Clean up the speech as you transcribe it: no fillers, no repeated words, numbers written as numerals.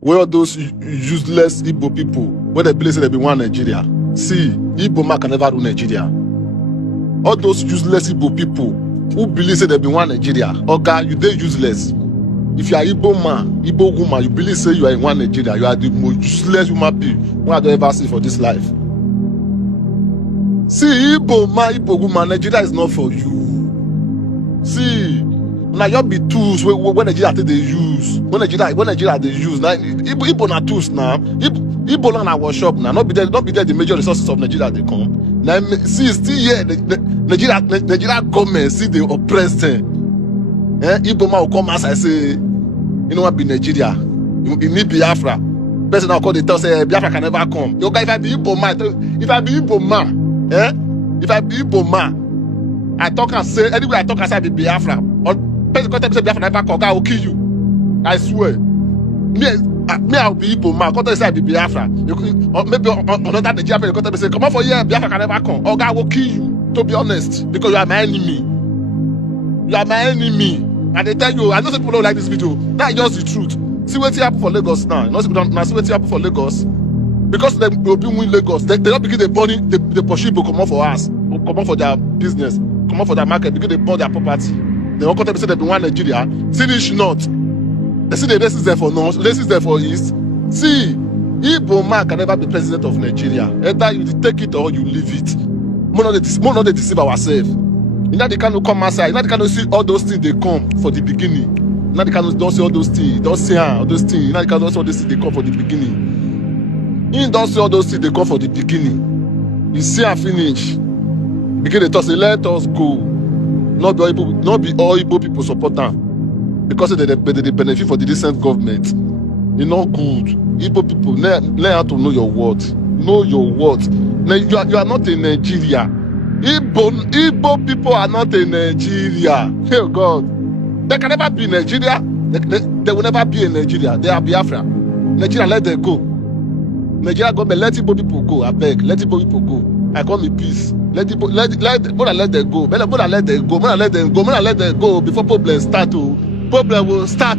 Where all those useless Igbo people, where they believe they be one Nigeria. See, Igbo man can never rule Nigeria. All those useless Igbo people who believe say they be one Nigeria. Okay, you dey useless. If you are Igbo man, Igbo woman, you believe say you are in one Nigeria, you are the most useless human being I don't ever see for this life. See, Igbo man, Igbo woman, Nigeria is not for you. See, now you be tools when Nigeria they use. When Nigeria they use. Now Igbo na tools now. Igbo na workshop now. Not be there the major resources of Nigeria they come. Now see still here Nigeria government see they oppress them. Igbo man will come as I say, you know what be Nigeria. You need Biafra. Person now call the tell say Biafra can never come. Yo guys, if I be Igbo man, if I be Igbo man, I talk and say anyway I talk and say I be Biafra. Or person come tell me say Biafra never come, I will kill you. I swear. Me I'll be Igbo man. Come tell me say I be Biafra. Or maybe another Nigerian person come tell me say come on for here, Biafra can never come. Or I will kill you. To be honest, because you are my enemy. You are my enemy. And they tell you, I know some people don't like this video. That's just the truth. See what happen for Lagos now. You know, now see what happen for Lagos. Because they will be win Lagos. They don't begin the burning, they pursue people come out for us, come out for their business, come out for their market, because they burn their property. They won't come to say they be one Nigeria. See this not. They see the race is there for north, race is there for east. See, Igbo man can never be president of Nigeria. Either you take it or you leave it. More not they deceive ourselves. You know they cannot come outside. You know they cannot see all those things they come for the beginning. You know they cannot don't see all those things. Don't see all those things. You know they cannot see all those things they come for the beginning. You don't see all those things they come for the beginning. You see and finish. Because they talk say let us go. Not be all Igbo people support them. Because they benefit for the recent government. It's not good. Igbo people learn how to know your worth. Know your worth. You are not in Nigeria. Igbo people are not in Nigeria. Oh God. They can never be in Nigeria. They will never be in Nigeria. They are Biafra. Nigeria, let them go. Nigeria government, let Igbo people go. I beg, let Igbo people go. I call me peace. Let them go. Let them go. Let them go. Let them go. Let them go before problems start. Problem will start.